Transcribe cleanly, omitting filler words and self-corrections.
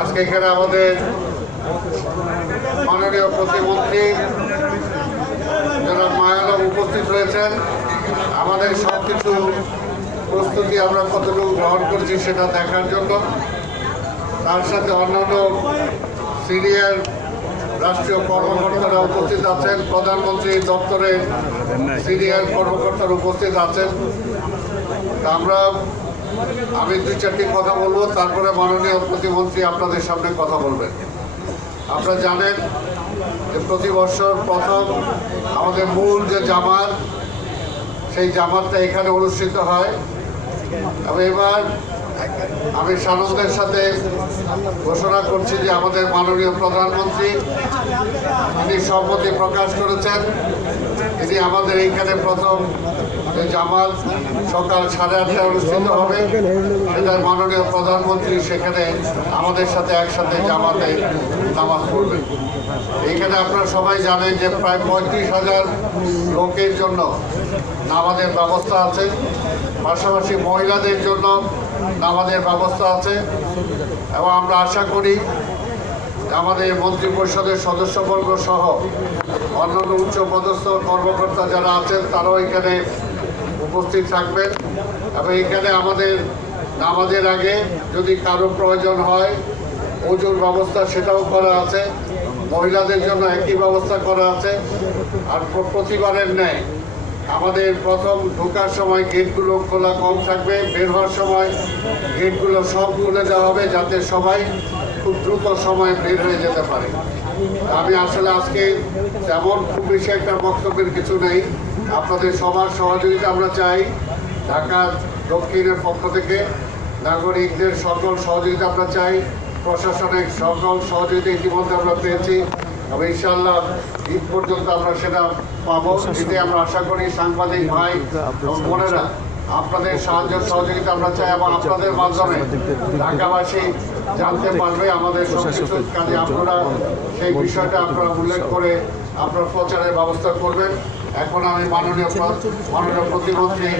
আজকে এখানে আমাদের মাননীয় প্রতিমন্ত্রী জনাব মায়ানব উপস্থিত হয়েছেন। আমাদের সব কিছু প্রস্তুতি আমরা কতটুকু গ্রহণ করেছি সেটা দেখার জন্য। তার সাথে অন্যান্য সিনিয়র রাষ্ট্রীয় কর্মকর্তারা উপস্থিত আছেন, প্রধানমন্ত্রী দপ্তরের সিনিয়র কর্মকর্তারা উপস্থিত আছেন। আমি দুই চারটি কথা বলবো, তারপরে মাননীয় প্রতিমন্ত্রী আপনাদের সামনে কথা বলবেন। আপনারা জানেন যে প্রতি বছর প্রথম আমাদের মূল যে জামাত, সেই জামাতটা এখানে অনুষ্ঠিত হয়। এবং এবার আমি সানন্দের সাথে ঘোষণা করছি যে আমাদের মাননীয় প্রধানমন্ত্রী তিনি সম্মতি প্রকাশ করেছেন, তিনি আমাদের এইখানে প্রথম যে জামাত সকাল 8:30টায় অনুষ্ঠিত হবে, সেটা মাননীয় প্রধানমন্ত্রী সেখানে আমাদের সাথে একসাথে জামাতে নামাজ পড়বেন। এইখানে আপনারা সবাই জানেন যে প্রায় 35,000 লোকের জন্য নামাজের ব্যবস্থা আছে, পাশাপাশি মহিলাদের জন্য নামাজের ব্যবস্থা আছে। এবং আমরা আশা করি আমাদের মন্ত্রী পরিষদের সদস্যবর্গ সহ অন্যান্য উচ্চপদস্থ কর্মকর্তা যারা আছেন তারাও এখানে উপস্থিত থাকবেন। এবং এখানে আমাদের নামাজের আগে যদি কারো প্রয়োজন হয় ওজুর ব্যবস্থা সেটাও করা আছে, মহিলাদের জন্য একই ব্যবস্থা করা আছে। আর প্রতিবারের ন্যায় আমাদের প্রথম ঢোকার সময় গেটগুলো খোলা কম থাকবে, বের হওয়ার সময় গেটগুলো সব খুলে দেওয়া হবে যাতে সবাই খুব দ্রুত সময় বের হয়ে যেতে পারে। আমি আসলে আজকে তেমন খুব বেশি একটা বক্তব্যের কিছু নেই, আপনাদের সবার সহযোগিতা আমরা চাই। ঢাকা দক্ষিণের পক্ষ থেকে নাগরিকদের সকল সহযোগিতা আমরা চাই, প্রশাসনিক সকল সহযোগিতা ইতিমধ্যে আমরা পেয়েছি এবং ইনশাআল্লাহ ঈদ পর্যন্ত আমরা সেটা পাবো। এতে আমরা আশা করি সাংবাদিক ভাই এবং বোনেরা আপনাদের সাহায্য সহযোগিতা আমরা চাই এবং আপনাদের মাধ্যমে ঢাকাবাসী জানতে পারবে আমাদের সবকিছু কাজে। আপনারা সেই বিষয়টা আপনারা উল্লেখ করে আপনারা প্রচারের ব্যবস্থা করবেন। এখন আমি মাননীয় প্রতিমন্ত্রী